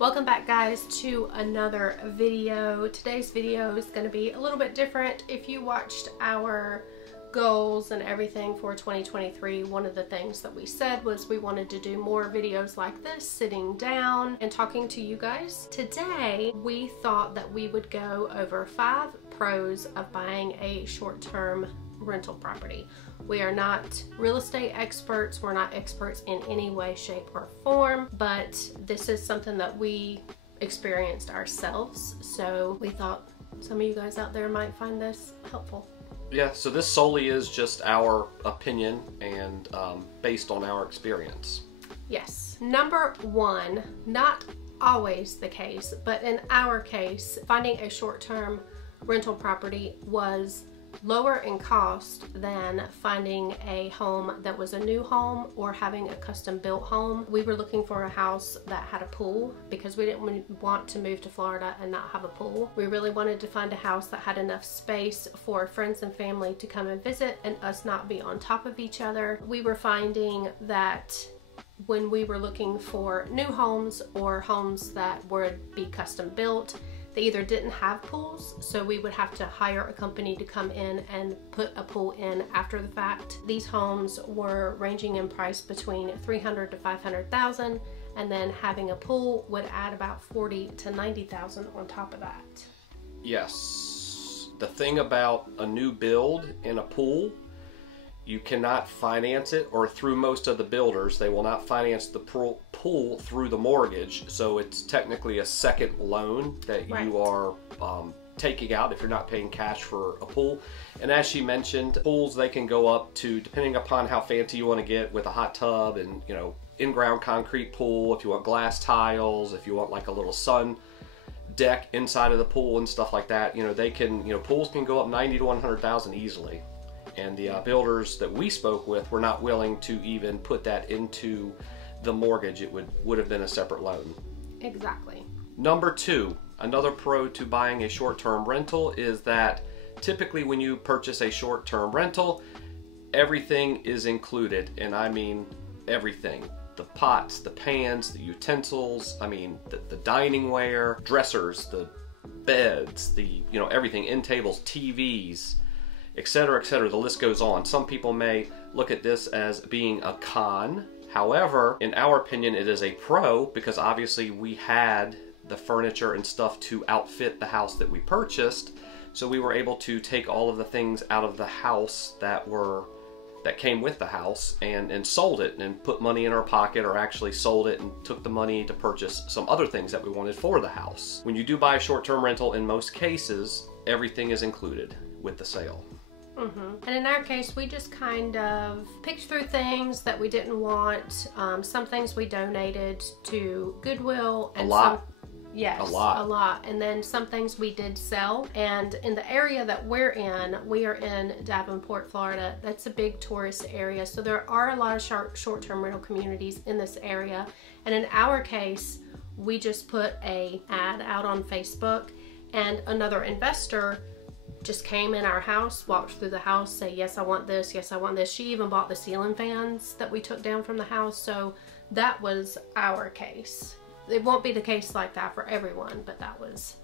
Welcome back, guys, to another video. Today's video is going to be a little bit different. If you watched our goals and everything for 2023, one of the things that we said was we wanted to do more videos like this, sitting down and talking to you guys. Today, we thought that we would go over 5 pros of buying a short-term rental property. We are not real estate experts. We're not experts in any way, shape, or form, but this is something that we experienced ourselves. So we thought some of you guys out there might find this helpful. Yeah, so this solely is just our opinion and based on our experience. Yes. Number 1, not always the case, but in our case, finding a short-term rental property was lower in cost than finding a home that was a new home or having a custom built home. We were looking for a house that had a pool because we didn't want to move to Florida and not have a pool. We really wanted to find a house that had enough space for friends and family to come and visit and us not be on top of each other. We were finding that when we were looking for new homes or homes that would be custom built, they either didn't have pools, so we would have to hire a company to come in and put a pool in after the fact. These homes were ranging in price between $300,000 to $500,000, and then having a pool would add about $40,000 to $90,000 on top of that. Yes. The thing about a new build in a pool, you cannot finance it, or through most of the builders, they will not finance the pool through the mortgage. So it's technically a second loan that you are taking out if you're not paying cash for a pool. And as she mentioned, pools, they can go up to, depending upon how fancy you want to get with a hot tub and, you know, in-ground concrete pool, if you want glass tiles, if you want like a little sun deck inside of the pool and stuff like that, you know, they can, you know, pools can go up 90 to 100,000 easily. And the builders that we spoke with were not willing to even put that into the mortgage. It would have been a separate loan. Exactly. Number 2, another pro to buying a short-term rental is that typically when you purchase a short-term rental, everything is included. And I mean everything. The pots, the pans, the utensils, I mean the dining ware, dressers, the beds, the, you know, everything, end tables, TVs, etc., etc. The list goes on. Some people may look at this as being a con. However, in our opinion, it is a pro because obviously we had the furniture and stuff to outfit the house that we purchased. So we were able to take all of the things out of the house that came with the house and sold it and put money in our pocket, or actually sold it and took the money to purchase some other things that we wanted for the house. When you do buy a short-term rental, in most cases, everything is included with the sale. And in our case, we just kind of picked through things that we didn't want. Some things we donated to Goodwill. And a lot. Yes, a lot. And then some things we did sell. And in the area that we are in Davenport, Florida. That's a big tourist area. So there are a lot of short-term rental communities in this area. And in our case, we just put an ad out on Facebook, and another investor just came in our house, walked through the house, say, yes, I want this, yes, I want this. She even bought the ceiling fans that we took down from the house. So that was our case. It won't be the case like that for everyone, but that was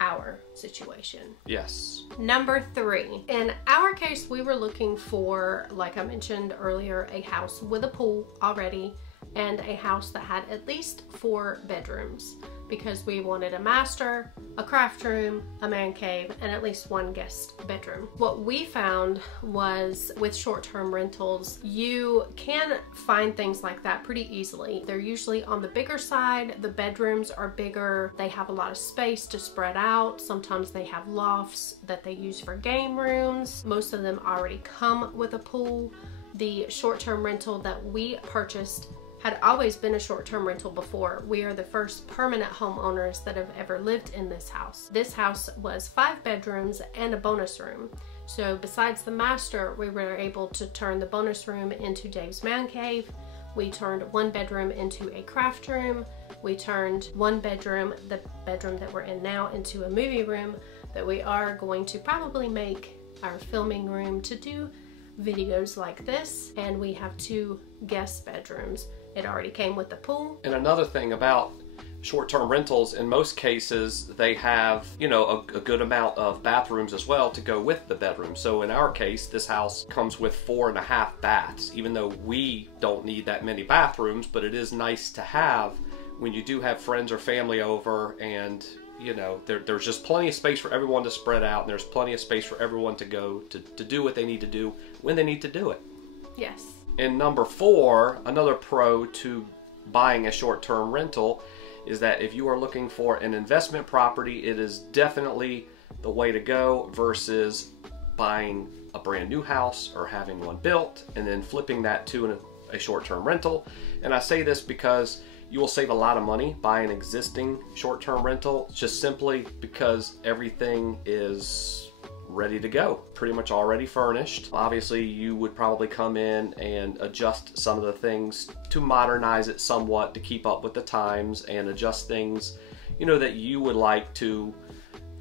our situation. Yes. Number 3, in our case, we were looking for, like I mentioned earlier, a house with a pool already and a house that had at least 4 bedrooms, because we wanted a master, a craft room, a man cave, and at least 1 guest bedroom. What we found was with short-term rentals, you can find things like that pretty easily. They're usually on the bigger side. The bedrooms are bigger. They have a lot of space to spread out. Sometimes they have lofts that they use for game rooms. Most of them already come with a pool. The short-term rental that we purchased had always been a short-term rental before. We are the first permanent homeowners that have ever lived in this house. This house was 5 bedrooms and a bonus room. So besides the master, we were able to turn the bonus room into Dave's man cave. We turned 1 bedroom into a craft room. We turned 1 bedroom, the bedroom that we're in now, into a movie room that we are going to probably make our filming room to do videos like this. And we have 2 guest bedrooms. It already came with the pool. And another thing about short-term rentals, in most cases, they have, you know, a good amount of bathrooms as well to go with the bedroom. So in our case, this house comes with 4.5 baths, even though we don't need that many bathrooms, but it is nice to have when you do have friends or family over, and you know, there's just plenty of space for everyone to spread out, and there's plenty of space for everyone to go to do what they need to do when they need to do it. Yes. And number 4, another pro to buying a short-term rental is that if you are looking for an investment property, it is definitely the way to go versus buying a brand new house or having one built and then flipping that to a short-term rental. And I say this because you will save a lot of money buying an existing short-term rental, just simply because everything is ready to go, pretty much already furnished. Obviously, you would probably come in and adjust some of the things to modernize it somewhat to keep up with the times and adjust things, you know, that you would like to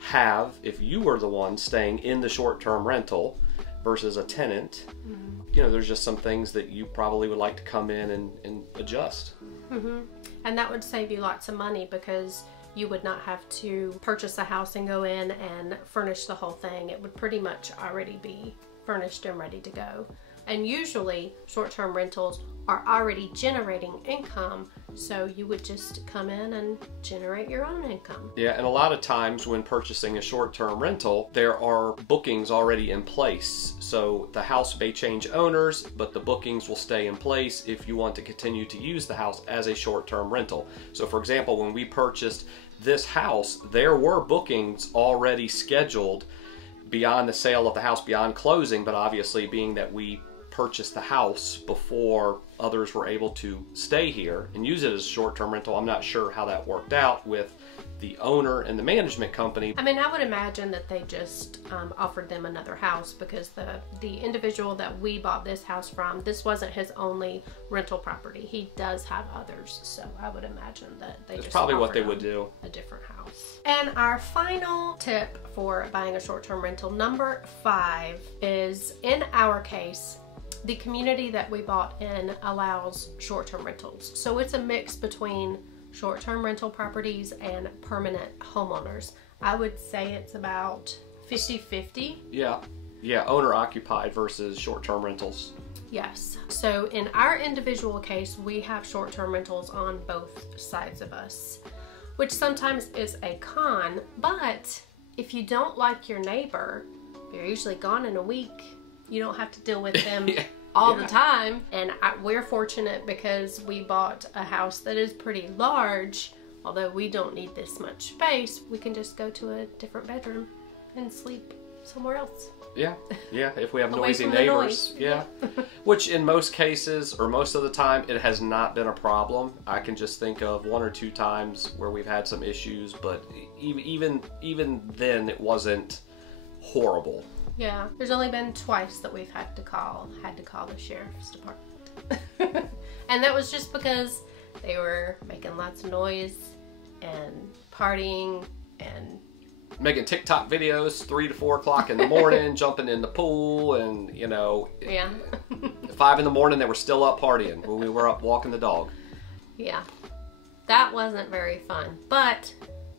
have if you were the one staying in the short-term rental versus a tenant. Mm-hmm. You know, there's just some things that you probably would like to come in and adjust. Mm-hmm. And that would save you lots of money because you would not have to purchase a house and go in and furnish the whole thing. It would pretty much already be furnished and ready to go. And usually short-term rentals are already generating income, so you would just come in and generate your own income. Yeah, and a lot of times when purchasing a short-term rental, there are bookings already in place. So the house may change owners, but the bookings will stay in place if you want to continue to use the house as a short-term rental. So for example, when we purchased this house, there were bookings already scheduled beyond the sale of the house, beyond closing, but obviously being that we purchased the house before others were able to stay here and use it as a short-term rental, I'm not sure how that worked out with the owner and the management company. I mean, I would imagine that they just offered them another house because the individual that we bought this house from, this wasn't his only rental property. He does have others, so I would imagine that they That's just probably what offered they would do. A different house. And our final tip for buying a short-term rental, number 5, is in our case, the community that we bought in allows short-term rentals. So it's a mix between short-term rental properties and permanent homeowners. I would say it's about 50-50. Yeah, owner-occupied versus short-term rentals. Yes. So in our individual case, we have short-term rentals on both sides of us, which sometimes is a con, but if you don't like your neighbor, they're usually gone in a week. You don't have to deal with them all the time. And we're fortunate because we bought a house that is pretty large. Although we don't need this much space, we can just go to a different bedroom and sleep somewhere else. Yeah, if we have noisy neighbors. Yeah. Which in most cases, or most of the time, it has not been a problem. I can just think of 1 or 2 times where we've had some issues, but even then it wasn't horrible. Yeah, there's only been twice that we've had to call the sheriff's department. And that was just because they were making lots of noise and partying and making TikTok videos 3 to 4 o'clock in the morning, jumping in the pool, and you know, 5 in the morning they were still up partying when we were up walking the dog. Yeah, that wasn't very fun. But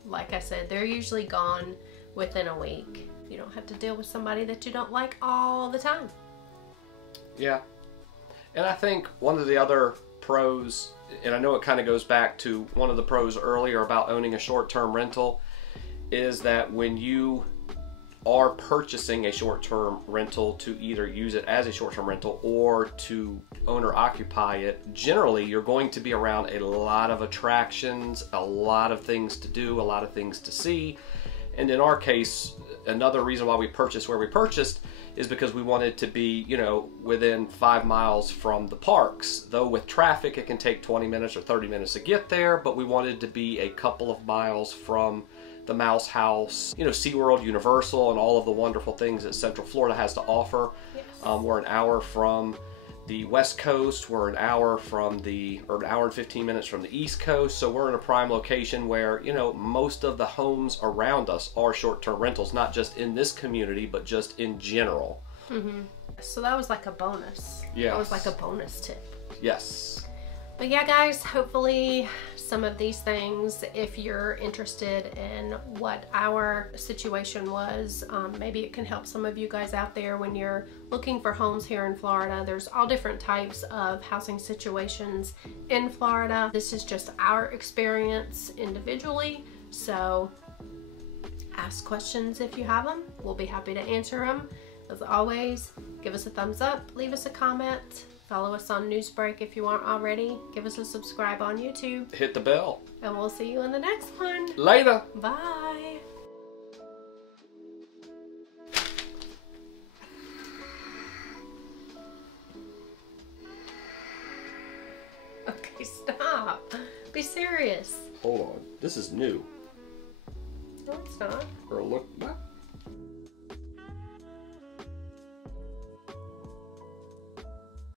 like I said, they're usually gone within a week. You don't have to deal with somebody that you don't like all the time. Yeah. And I think one of the other pros, and I know it kind of goes back to one of the pros earlier about owning a short-term rental, is that when you are purchasing a short-term rental to either use it as a short-term rental or to owner-occupy it, generally you're going to be around a lot of attractions, a lot of things to do, a lot of things to see. And in our case, another reason why we purchased where we purchased is because we wanted to be, you know, within 5 miles from the parks. Though with traffic, it can take 20 minutes or 30 minutes to get there, but we wanted to be a couple of miles from the Mouse House, you know, SeaWorld, Universal, and all of the wonderful things that Central Florida has to offer. Yes. We're an hour from the West Coast, we're an hour and 15 minutes from the East Coast, so we're in a prime location where, you know, most of the homes around us are short-term rentals, not just in this community, but just in general. Mm-hmm. So that was like a bonus. Yeah. That was like a bonus tip. Yes. But yeah, guys, hopefully some of these things, if you're interested in what our situation was, maybe it can help some of you guys out there when you're looking for homes here in Florida. There's all different types of housing situations in Florida. This is just our experience individually. So ask questions if you have them. We'll be happy to answer them. As always, give us a thumbs up, leave us a comment. Follow us on Newsbreak if you aren't already. Give us a subscribe on YouTube. Hit the bell. And we'll see you in the next one. Later. Bye. Okay, stop. Be serious. Hold on. This is new. No, it's not. Or look, what?